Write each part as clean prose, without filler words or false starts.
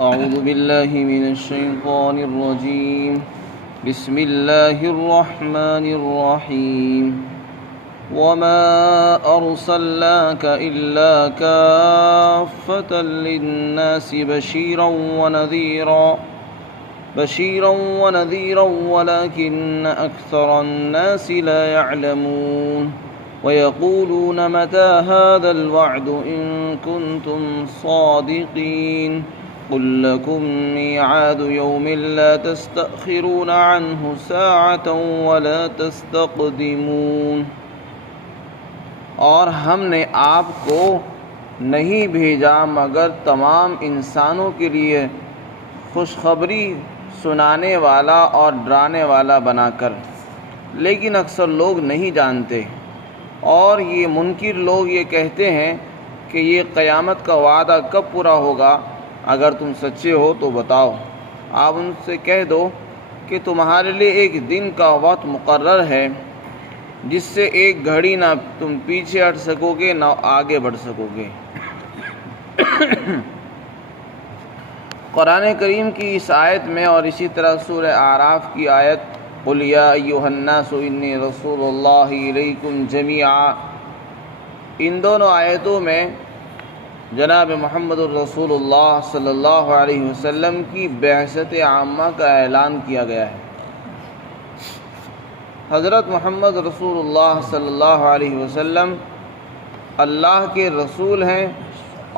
أعوذ بالله من الشيطان الرجيم بسم الله الرحمن الرحيم وما أرسلناك إلا كافة للناس بشيرا ونذيرا ولكن أكثر الناس لا يعلمون ويقولون متى هذا الوعد إن كنتم صادقين قل لكم ميعاد يوم لا تستأخرون عنه ساعة ولا تستقدمون۔ اور ہم نے آپ کو نہیں بھیجا مگر تمام انسانوں کے لیے خوشخبری سنانے والا اور ڈرانے والا بنا کر، لیکن اکثر لوگ نہیں جانتے۔ اور یہ منکر لوگ یہ کہتے ہیں کہ یہ قیامت کا وعدہ کب پورا ہوگا؟ اگر تم سچے ہو تو بتاؤ۔ آپ ان سے کہہ دو کہ تمہارے لیے ایک دن کا وقت مقرر ہے جس سے ایک گھڑی نہ تم پیچھے ہٹ سکو گے نہ آگے بڑھ سکو گے۔ قرآن کریم کی اس آیت میں اور اسی طرح سورہ اعراف کی آیت قُلْ يَا أَيُّهَا النَّاسُ إِنِّي رَسُولُ اللَّهِ إِلَيْكُمْ جَمِيعًا، ان دونوں آیتوں میں جناب محمد الرسول اللہ صلی اللہ علیہ وسلم کی بعثت عامہ کا اعلان کیا گیا ہے۔ حضرت محمد رسول اللہ صلی اللہ علیہ وسلم اللہ کے رسول ہیں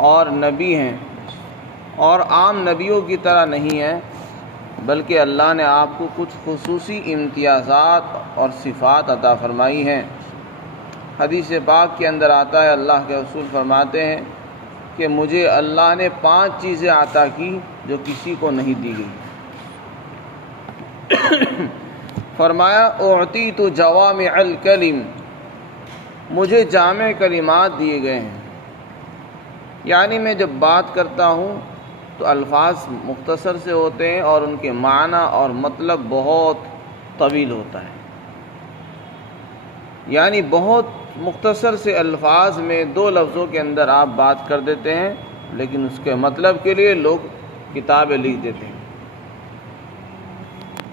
اور نبی ہیں، اور عام نبیوں کی طرح نہیں ہیں، بلکہ اللہ نے آپ کو کچھ خصوصی امتیازات اور صفات عطا فرمائی ہیں۔ حدیث پاک کے اندر آتا ہے، اللہ کے رسول فرماتے ہیں کہ مجھے اللہ نے 5 چیزیں عطا کی جو کسی کو نہیں دی گئی۔ فرمایا اعطیت جوامع الکلم، مجھے جامع کلمات دیے گئے ہیں، یعنی میں جب بات کرتا ہوں تو الفاظ مختصر سے ہوتے ہیں اور ان کے معنی اور مطلب بہت طویل ہوتا ہے، یعنی بہت مختصر سے الفاظ میں 2 لفظوں کے اندر آپ بات کر دیتے ہیں، لیکن اس کے مطلب کے لیے لوگ کتابیں لکھ دیتے ہیں۔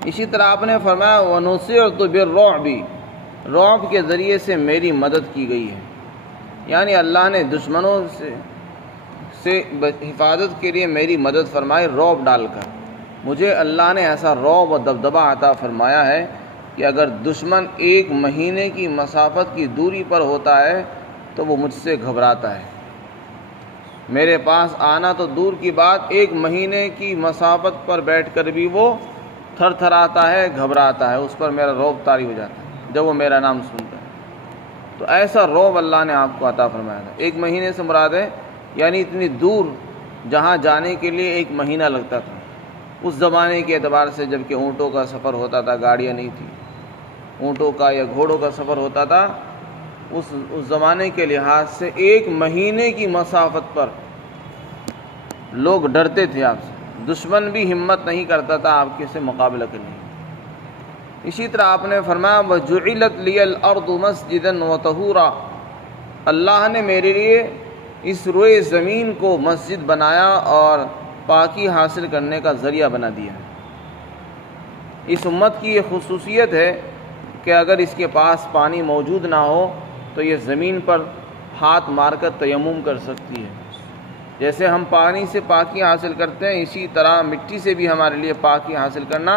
اسی طرح آپ نے فرمایا وَنُصِرْتُ بِالرُّعْبِ، رعب کے ذریعے سے میری مدد کی گئی ہے، یعنی اللہ نے دشمنوں سے حفاظت کے لیے میری مدد فرمائی رعب ڈال کر۔ مجھے اللہ نے ایسا رعب و دبدبہ عطا فرمایا ہے کہ اگر دشمن 1 مہینے کی مسافت کی دوری پر ہوتا ہے تو وہ مجھ سے گھبراتا ہے، میرے پاس آنا تو دور کی بات، 1 مہینے کی مسافت پر بیٹھ کر بھی وہ تھر تھراتا ہے، گھبراتا ہے، اس پر میرا رعب طاری ہو جاتا ہے جب وہ میرا نام سنتا ہے۔ تو ایسا رعب اللہ نے آپ کو عطا فرمایا تھا۔ 1 مہینے سے مراد ہے یعنی اتنی دور جہاں جانے کے لیے 1 مہینہ لگتا تھا اس زمانے کے اعتبار سے، جب کہ اونٹوں کا سفر ہوتا تھا، گاڑیاں نہیں تھی، اونٹوں کا یا گھوڑوں کا سفر ہوتا تھا، اس زمانے کے لحاظ سے 1 مہینے کی مسافت پر لوگ ڈرتے تھے آپ سے، دشمن بھی ہمت نہیں کرتا تھا آپ کے سے مقابلہ کرنے۔ اسی طرح آپ نے فرمایا وَجُعِلَتْ لِيَ الْأَرْضُ مَسْجِدًا وَطَهُورًا، اللہ نے میرے لیے اس روئے زمین کو مسجد بنایا اور پاکی حاصل کرنے کا ذریعہ بنا دیا۔ اس امت کی یہ خصوصیت ہے کہ اگر اس کے پاس پانی موجود نہ ہو تو یہ زمین پر ہاتھ مار کر تیمم کر سکتی ہے۔ جیسے ہم پانی سے پاکی حاصل کرتے ہیں، اسی طرح مٹی سے بھی ہمارے لیے پاکی حاصل کرنا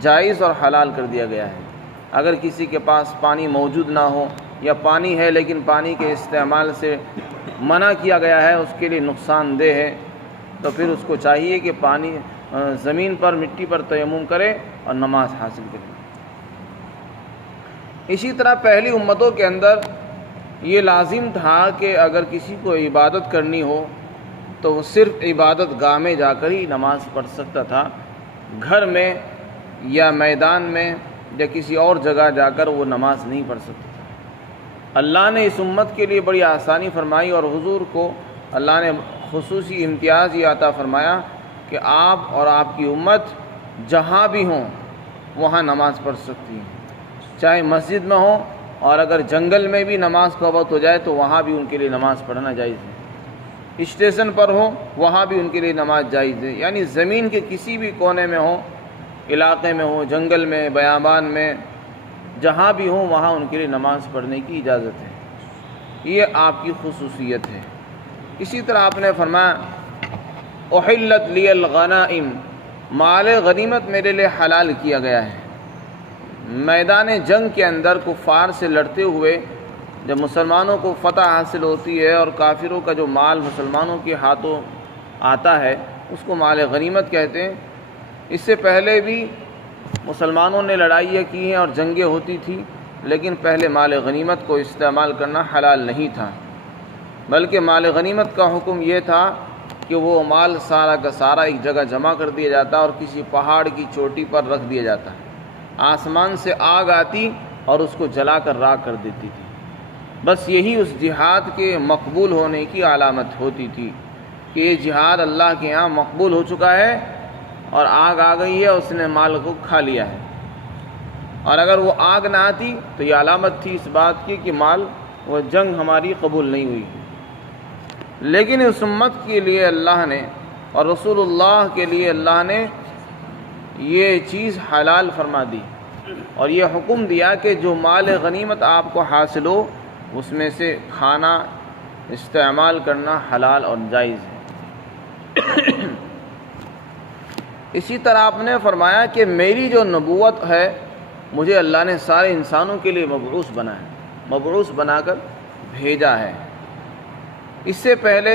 جائز اور حلال کر دیا گیا ہے۔ اگر کسی کے پاس پانی موجود نہ ہو یا پانی ہے لیکن پانی کے استعمال سے منع کیا گیا ہے، اس کے لیے نقصان دہ ہے، تو پھر اس کو چاہیے کہ پانی زمین پر مٹی پر تیمم کرے اور نماز حاصل کرے۔ اسی طرح پہلی امتوں کے اندر یہ لازم تھا کہ اگر کسی کو عبادت کرنی ہو تو وہ صرف عبادت گاہ میں جا کر ہی نماز پڑھ سکتا تھا، گھر میں یا میدان میں یا کسی اور جگہ جا کر وہ نماز نہیں پڑھ سکتا تھا۔ اللہ نے اس امت کے لیے بڑی آسانی فرمائی اور حضور کو اللہ نے خصوصی امتیاز یہ عطا فرمایا کہ آپ اور آپ کی امت جہاں بھی ہوں وہاں نماز پڑھ سکتی ہیں، چاہے مسجد میں ہوں، اور اگر جنگل میں بھی نماز کا وقت ہو جائے تو وہاں بھی ان کے لیے نماز پڑھنا جائز ہے۔ اسٹیشن پر ہو وہاں بھی ان کے لیے نماز جائز ہے، یعنی زمین کے کسی بھی کونے میں ہو، علاقے میں ہو، جنگل میں، بیابان میں، جہاں بھی ہو وہاں ان کے لیے نماز پڑھنے کی اجازت ہے۔ یہ آپ کی خصوصیت ہے۔ اسی طرح آپ نے فرمایا احلت لی الغنائم، مال غنیمت میرے لیے حلال کیا گیا ہے۔ میدان جنگ کے اندر کفار سے لڑتے ہوئے جب مسلمانوں کو فتح حاصل ہوتی ہے اور کافروں کا جو مال مسلمانوں کے ہاتھوں آتا ہے اس کو مال غنیمت کہتے ہیں۔ اس سے پہلے بھی مسلمانوں نے لڑائیاں کی ہیں اور جنگیں ہوتی تھیں، لیکن پہلے مال غنیمت کو استعمال کرنا حلال نہیں تھا، بلکہ مال غنیمت کا حکم یہ تھا کہ وہ مال سارا کا سارا ایک جگہ جمع کر دیا جاتا اور کسی پہاڑ کی چوٹی پر رکھ دیا جاتا، آسمان سے آگ آتی اور اس کو جلا کر راکھ کر دیتی تھی۔ بس یہی اس جہاد کے مقبول ہونے کی علامت ہوتی تھی کہ یہ جہاد اللہ کے ہاں مقبول ہو چکا ہے اور آگ آ گئی ہے، اس نے مال کو کھا لیا ہے۔ اور اگر وہ آگ نہ آتی تو یہ علامت تھی اس بات کی کہ مال وہ جنگ ہماری قبول نہیں ہوئی۔ لیکن اس امت کے لیے اللہ نے اور رسول اللہ کے لیے اللہ نے یہ چیز حلال فرما دی اور یہ حکم دیا کہ جو مال غنیمت آپ کو حاصل ہو اس میں سے کھانا استعمال کرنا حلال اور جائز ہے۔ اسی طرح آپ نے فرمایا کہ میری جو نبوت ہے مجھے اللہ نے سارے انسانوں کے لیے مبعوث بنا ہے، مبعوث بنا کر بھیجا ہے۔ اس سے پہلے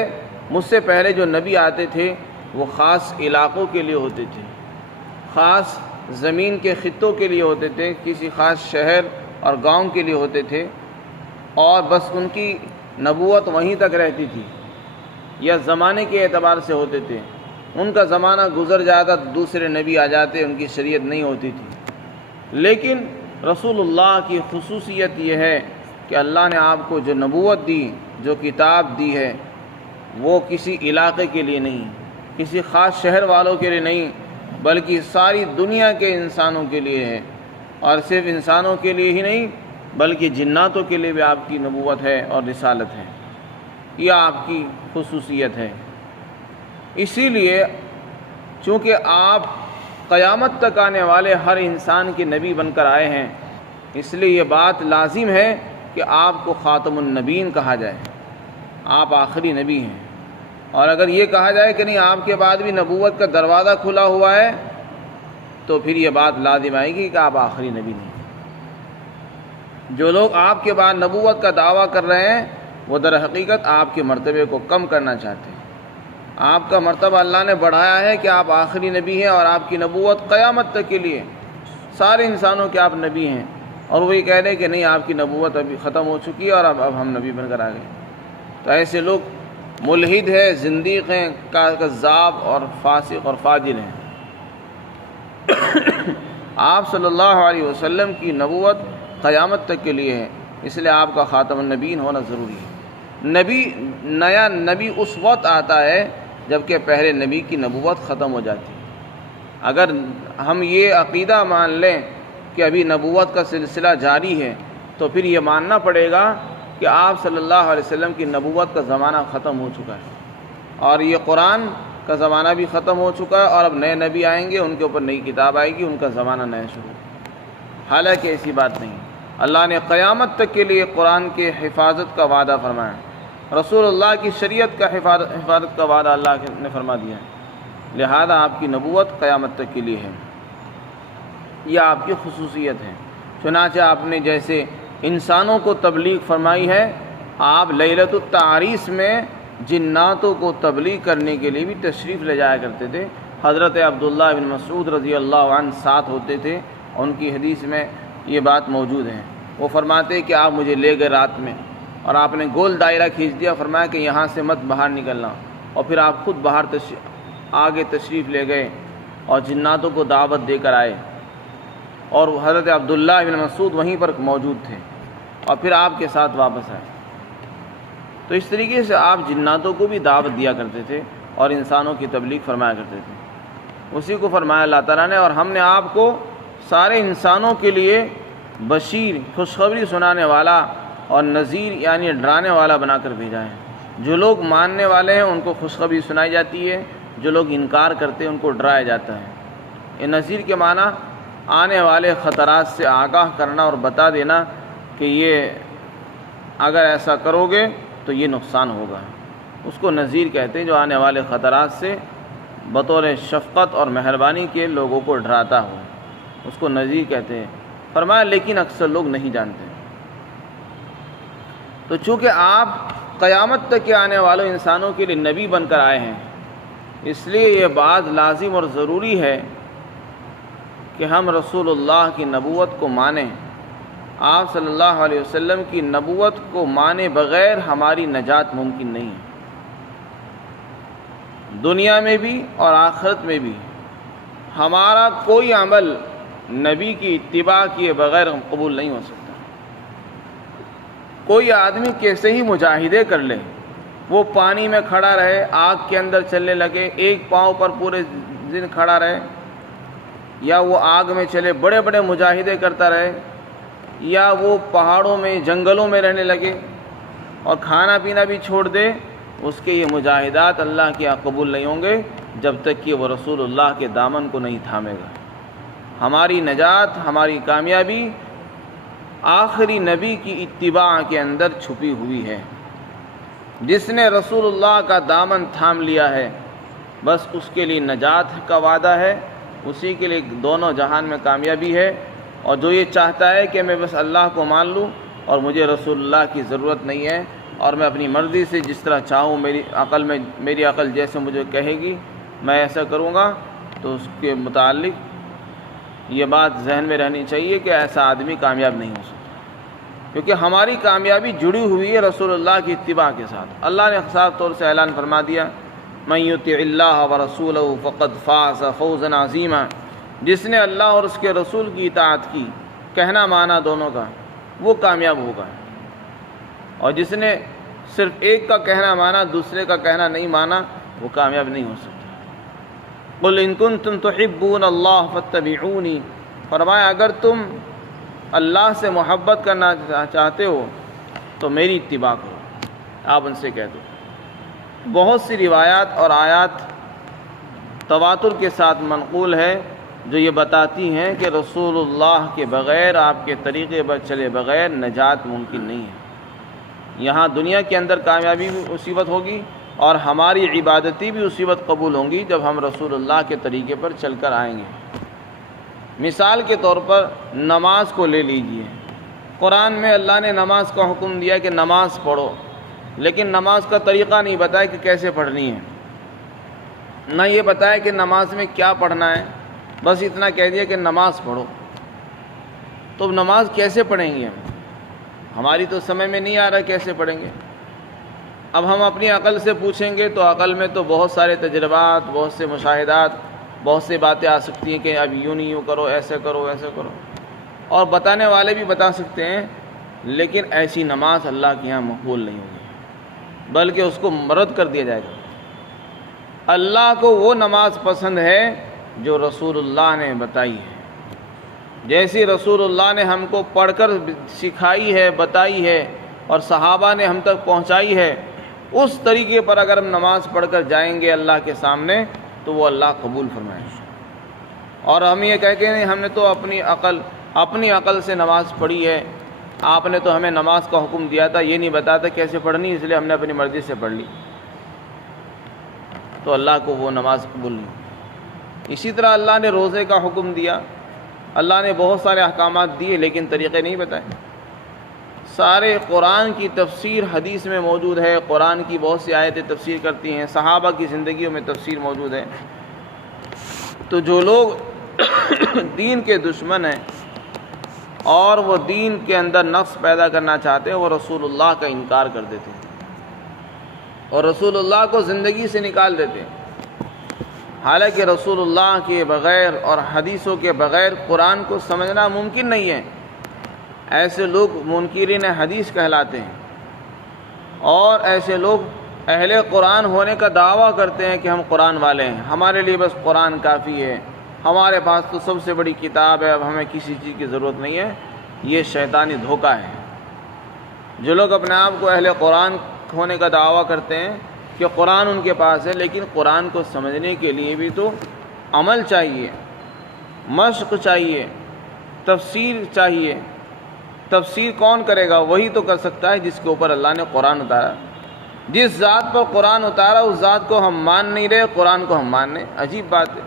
مجھ سے پہلے جو نبی آتے تھے وہ خاص علاقوں کے لیے ہوتے تھے، خاص زمین کے خطوں کے لیے ہوتے تھے، کسی خاص شہر اور گاؤں کے لیے ہوتے تھے، اور بس ان کی نبوت وہیں تک رہتی تھی یا زمانے کے اعتبار سے ہوتے تھے۔ ان کا زمانہ گزر جاتا دوسرے نبی آ جاتے، ان کی شریعت نہیں ہوتی تھی۔ لیکن رسول اللہ کی خصوصیت یہ ہے کہ اللہ نے آپ کو جو نبوت دی، جو کتاب دی ہے، وہ کسی علاقے کے لیے نہیں، کسی خاص شہر والوں کے لیے نہیں، بلکہ ساری دنیا کے انسانوں کے لیے ہے، اور صرف انسانوں کے لیے ہی نہیں بلکہ جناتوں کے لیے بھی آپ کی نبوت ہے اور رسالت ہے۔ یہ آپ کی خصوصیت ہے۔ اسی لیے چونکہ آپ قیامت تک آنے والے ہر انسان کے نبی بن کر آئے ہیں، اس لیے یہ بات لازم ہے کہ آپ کو خاتم النبیین کہا جائے، آپ آخری نبی ہیں۔ اور اگر یہ کہا جائے کہ نہیں آپ کے بعد بھی نبوت کا دروازہ کھلا ہوا ہے تو پھر یہ بات لازم آئے گی کہ آپ آخری نبی نہیں۔ جو لوگ آپ کے بعد نبوت کا دعویٰ کر رہے ہیں وہ در حقیقت آپ کے مرتبے کو کم کرنا چاہتے ہیں۔ آپ کا مرتبہ اللہ نے بڑھایا ہے کہ آپ آخری نبی ہیں اور آپ کی نبوت قیامت تک کے لیے سارے انسانوں کے آپ نبی ہیں، اور وہ یہ کہہ رہے کہ نہیں آپ کی نبوت ابھی ختم ہو چکی ہے اور اب ہم نبی بن کر آ گئے۔ تو ایسے لوگ ملحد ہیں، زندیق ہیں، کذاب اور فاسق اور فاجر ہیں۔ آپ صلی اللہ علیہ وسلم کی نبوت قیامت تک کے لیے ہے، اس لیے آپ کا خاتم النبیین ہونا ضروری ہے۔ نیا نبی اس وقت آتا ہے جبکہ پہلے نبی کی نبوت ختم ہو جاتی ہے۔ اگر ہم یہ عقیدہ مان لیں کہ ابھی نبوت کا سلسلہ جاری ہے تو پھر یہ ماننا پڑے گا کہ آپ صلی اللہ علیہ وسلم کی نبوت کا زمانہ ختم ہو چکا ہے اور یہ قرآن کا زمانہ بھی ختم ہو چکا ہے، اور اب نئے نبی آئیں گے، ان کے اوپر نئی کتاب آئے گی، ان کا زمانہ نیا شروع۔ حالانکہ ایسی بات نہیں، اللہ نے قیامت تک کے لیے قرآن کے حفاظت کا وعدہ فرمایا، رسول اللہ کی شریعت کا حفاظت کا وعدہ اللہ نے فرما دیا ہے، لہذا آپ کی نبوت قیامت تک کے لیے ہے۔ یہ آپ کی خصوصیت ہے۔ چنانچہ آپ نے جیسے انسانوں کو تبلیغ فرمائی ہے، آپ لیلۃ التعریس میں جناتوں کو تبلیغ کرنے کے لیے بھی تشریف لے جایا کرتے تھے۔ حضرت عبداللہ بن مسعود رضی اللہ عنہ ساتھ ہوتے تھے، ان کی حدیث میں یہ بات موجود ہے۔ وہ فرماتے کہ آپ مجھے لے گئے رات میں اور آپ نے گول دائرہ کھینچ دیا، فرمایا کہ یہاں سے مت باہر نکلنا، اور پھر آپ خود باہر آگے تشریف لے گئے اور جناتوں کو دعوت دے کر آئے، اور حضرت عبداللہ بن مسعود وہیں پر موجود تھے اور پھر آپ کے ساتھ واپس آئے۔ تو اس طریقے سے آپ جناتوں کو بھی دعوت دیا کرتے تھے اور انسانوں کی تبلیغ فرمایا کرتے تھے۔ اسی کو فرمایا اللہ تعالیٰ نے، اور ہم نے آپ کو سارے انسانوں کے لیے بشیر، خوشخبری سنانے والا، اور نذیر یعنی ڈرانے والا بنا کر بھیجا ہے۔ جو لوگ ماننے والے ہیں ان کو خوشخبری سنائی جاتی ہے، جو لوگ انکار کرتے ہیں ان کو ڈرایا جاتا ہے۔ یہ نذیر کے معنی آنے والے خطرات سے آگاہ کرنا اور بتا دینا کہ یہ اگر ایسا کرو گے تو یہ نقصان ہوگا، اس کو نذیر کہتے ہیں جو آنے والے خطرات سے بطور شفقت اور مہربانی کے لوگوں کو ڈراتا ہو، اس کو نذیر کہتے ہیں۔ فرمایا لیکن اکثر لوگ نہیں جانتے۔ تو چونکہ آپ قیامت تک کے آنے والوں انسانوں کے لیے نبی بن کر آئے ہیں، اس لیے یہ بات لازم اور ضروری ہے کہ ہم رسول اللہ کی نبوت کو مانیں۔ آپ صلی اللہ علیہ وسلم کی نبوت کو مانے بغیر ہماری نجات ممکن نہیں ہے، دنیا میں بھی اور آخرت میں بھی۔ ہمارا کوئی عمل نبی کی اتباع کیے بغیر قبول نہیں ہو سکتا۔ کوئی آدمی کیسے ہی مجاہدے کر لے، وہ پانی میں کھڑا رہے، آگ کے اندر چلنے لگے، ایک پاؤں پر پورے دن کھڑا رہے، یا وہ آگ میں چلے بڑے بڑے مجاہدے کرتا رہے، یا وہ پہاڑوں میں جنگلوں میں رہنے لگے اور کھانا پینا بھی چھوڑ دے، اس کے یہ مجاہدات اللہ کے یہاں قبول نہیں ہوں گے جب تک کہ وہ رسول اللہ کے دامن کو نہیں تھامے گا۔ ہماری نجات، ہماری کامیابی آخری نبی کی اتباع کے اندر چھپی ہوئی ہے۔ جس نے رسول اللہ کا دامن تھام لیا ہے بس اس کے لیے نجات کا وعدہ ہے، اسی کے لیے دونوں جہان میں کامیابی ہے۔ اور جو یہ چاہتا ہے کہ میں بس اللہ کو مان لوں اور مجھے رسول اللہ کی ضرورت نہیں ہے اور میں اپنی مرضی سے جس طرح چاہوں، میری عقل جیسے مجھے کہے گی میں ایسا کروں گا، تو اس کے متعلق یہ بات ذہن میں رہنی چاہیے کہ ایسا آدمی کامیاب نہیں ہو سکتا، کیونکہ ہماری کامیابی جڑی ہوئی ہے رسول اللہ کی اتباع کے ساتھ۔ اللہ نے صاف طور سے اعلان فرما دیا، من یطع اللہ ورسولہ فقد فاز فوزا عظیما، جس نے اللہ اور اس کے رسول کی اطاعت کی، کہنا مانا دونوں کا، وہ کامیاب ہوگا، اور جس نے صرف ایک کا کہنا مانا دوسرے کا کہنا نہیں مانا وہ کامیاب نہیں ہو سکتا۔ قل ان کنتم تحبون اللہ فاتبعونی، فرمایا اگر تم اللہ سے محبت کرنا چاہتے ہو تو میری اتباع کرو، آپ ان سے کہہ دو۔ بہت سی روایات اور آیات تواتر کے ساتھ منقول ہے جو یہ بتاتی ہیں کہ رسول اللہ کے بغیر، آپ کے طریقے پر چلے بغیر نجات ممکن نہیں ہے۔ یہاں دنیا کے اندر کامیابی بھی اسی وقت ہوگی اور ہماری عبادتیں بھی اسی وقت قبول ہوں گی جب ہم رسول اللہ کے طریقے پر چل کر آئیں گے۔ مثال کے طور پر نماز کو لے لیجئے، قرآن میں اللہ نے نماز کا حکم دیا کہ نماز پڑھو، لیکن نماز کا طریقہ نہیں بتایا کہ کیسے پڑھنی ہے، نہ یہ بتایا کہ نماز میں کیا پڑھنا ہے، بس اتنا کہہ دیا کہ نماز پڑھو۔ تو نماز کیسے پڑھیں گے ہماری تو سمجھ میں نہیں آ رہا کیسے پڑھیں گے۔ اب ہم اپنی عقل سے پوچھیں گے تو عقل میں تو بہت سارے تجربات، بہت سے مشاہدات، بہت سی باتیں آ سکتی ہیں کہ اب یوں نہیں یوں کرو، ایسے کرو ایسے کرو، اور بتانے والے بھی بتا سکتے ہیں، لیکن ایسی نماز اللہ کے یہاں مقبول نہیں ہوگی، بلکہ اس کو مرد کر دیا جائے گا۔ اللہ کو وہ نماز پسند ہے جو رسول اللہ نے بتائی ہے، جیسی رسول اللہ نے ہم کو پڑھ کر سکھائی ہے، بتائی ہے، اور صحابہ نے ہم تک پہنچائی ہے، اس طریقے پر اگر ہم نماز پڑھ کر جائیں گے اللہ کے سامنے تو وہ اللہ قبول فرمائے گا۔ اور ہم یہ کہہ کے نہیں ہم نے تو اپنی عقل سے نماز پڑھی ہے، آپ نے تو ہمیں نماز کا حکم دیا تھا، یہ نہیں بتاتا کیسے پڑھنی، اس لیے ہم نے اپنی مرضی سے پڑھ لی، تو اللہ کو وہ نماز قبول نہیں۔ اسی طرح اللہ نے روزے کا حکم دیا، اللہ نے بہت سارے احکامات دیے لیکن طریقے نہیں بتائے۔ سارے قرآن کی تفسیر حدیث میں موجود ہے، قرآن کی بہت سی آیتیں تفسیر کرتی ہیں، صحابہ کی زندگیوں میں تفسیر موجود ہے۔ تو جو لوگ دین کے دشمن ہیں اور وہ دین کے اندر نقص پیدا کرنا چاہتے ہیں، وہ رسول اللہ کا انکار کر دیتے ہیں اور رسول اللہ کو زندگی سے نکال دیتے ہیں۔ حالانکہ رسول اللہ کے بغیر اور حدیثوں کے بغیر قرآن کو سمجھنا ممکن نہیں ہے۔ ایسے لوگ منکرین حدیث کہلاتے ہیں، اور ایسے لوگ اہل قرآن ہونے کا دعویٰ کرتے ہیں کہ ہم قرآن والے ہیں، ہمارے لیے بس قرآن کافی ہے، ہمارے پاس تو سب سے بڑی کتاب ہے، اب ہمیں کسی چیز کی ضرورت نہیں ہے۔ یہ شیطانی دھوکہ ہے۔ جو لوگ اپنے آپ کو اہل قرآن حق ہونے کا دعویٰ کرتے ہیں کہ قرآن ان کے پاس ہے، لیکن قرآن کو سمجھنے کے لیے بھی تو عمل چاہیے، مشق چاہیے، تفسیر چاہیے۔ تفسیر کون کرے گا؟ وہی تو کر سکتا ہے جس کے اوپر اللہ نے قرآن اتارا۔ جس ذات پر قرآن اتارا اس ذات کو ہم مان نہیں رہے، قرآن کو ہم مان رہے، عجیب بات ہے۔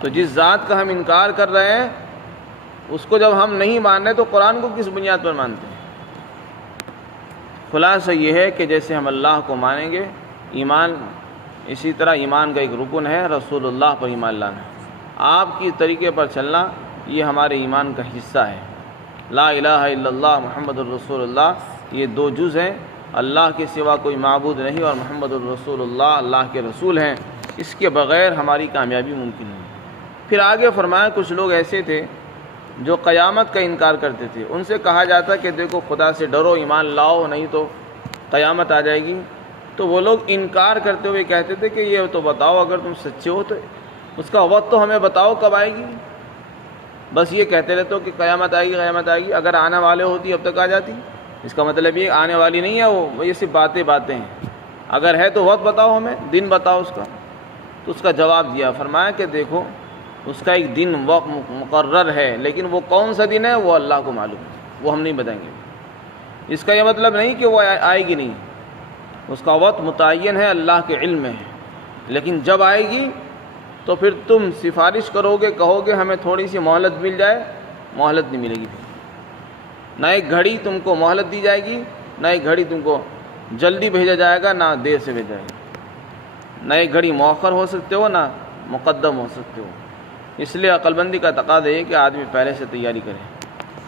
تو جس ذات کا ہم انکار کر رہے ہیں اس کو جب ہم نہیں مان رہے تو قرآن کو کس بنیاد پر مانتے ہیں؟ خلاصہ یہ ہے کہ جیسے ہم اللہ کو مانیں گے ایمان، اسی طرح ایمان کا ایک رکن ہے رسول اللہ پر ایمان لانا۔ آپ کی طریقے پر چلنا یہ ہمارے ایمان کا حصہ ہے۔ لا الہ الا اللہ محمد الرسول اللہ، یہ دو جز ہیں، اللہ کے سوا کوئی معبود نہیں اور محمد الرسول اللہ اللہ کے رسول ہیں۔ اس کے بغیر ہماری کامیابی ممکن نہیں۔ پھر آگے فرمایا کچھ لوگ ایسے تھے جو قیامت کا انکار کرتے تھے، ان سے کہا جاتا کہ دیکھو خدا سے ڈرو، ایمان لاؤ، نہیں تو قیامت آ جائے گی۔ تو وہ لوگ انکار کرتے ہوئے کہتے تھے کہ یہ تو بتاؤ اگر تم سچے ہو تو اس کا وقت تو ہمیں بتاؤ کب آئے گی۔ بس یہ کہتے رہتے ہو کہ قیامت آئے گی قیامت آئے گی، اگر آنے والے ہوتی اب تک آ جاتی۔ اس کا مطلب یہ آنے والی نہیں ہے، وہ یہ صرف باتیں ہیں۔ اگر ہے تو وقت بتاؤ، ہمیں دن بتاؤ اس کا۔ تو اس کا جواب دیا، فرمایا کہ دیکھو اس کا ایک دن وقت مقرر ہے، لیکن وہ کون سا دن ہے وہ اللہ کو معلوم ہے، وہ ہم نہیں بتائیں گے۔ اس کا یہ مطلب نہیں کہ وہ آئے گی نہیں، اس کا وقت متعین ہے، اللہ کے علم میں ہے، لیکن جب آئے گی تو پھر تم سفارش کرو گے، کہو گے ہمیں تھوڑی سی مہلت مل جائے، مہلت نہیں ملے گی۔ نہ ایک گھڑی تم کو مہلت دی جائے گی، نہ ایک گھڑی تم کو جلدی بھیجا جائے گا، نہ دیر سے بھیجا جائے گا۔ نہ ایک گھڑی مؤخر ہو سکتے ہو، نہ مقدم ہو سکتے ہو۔ اس لیے عقل بندی کا تقاضا ہے کہ آدمی پہلے سے تیاری کرے۔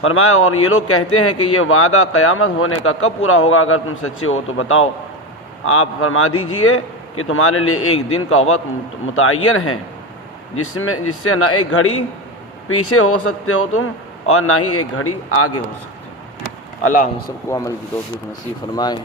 فرمایا اور یہ لوگ کہتے ہیں کہ یہ وعدہ قیامت ہونے کا کب پورا ہوگا؟ اگر تم سچے ہو تو بتاؤ۔ آپ فرما دیجئے کہ تمہارے لیے ایک دن کا وقت متعین ہے، جس سے نہ ایک گھڑی پیچھے ہو سکتے ہو تم اور نہ ہی ایک گھڑی آگے ہو سکتے ہو۔ اللہ ہم سب کو عمل کی توفیق نصیب فرمائے۔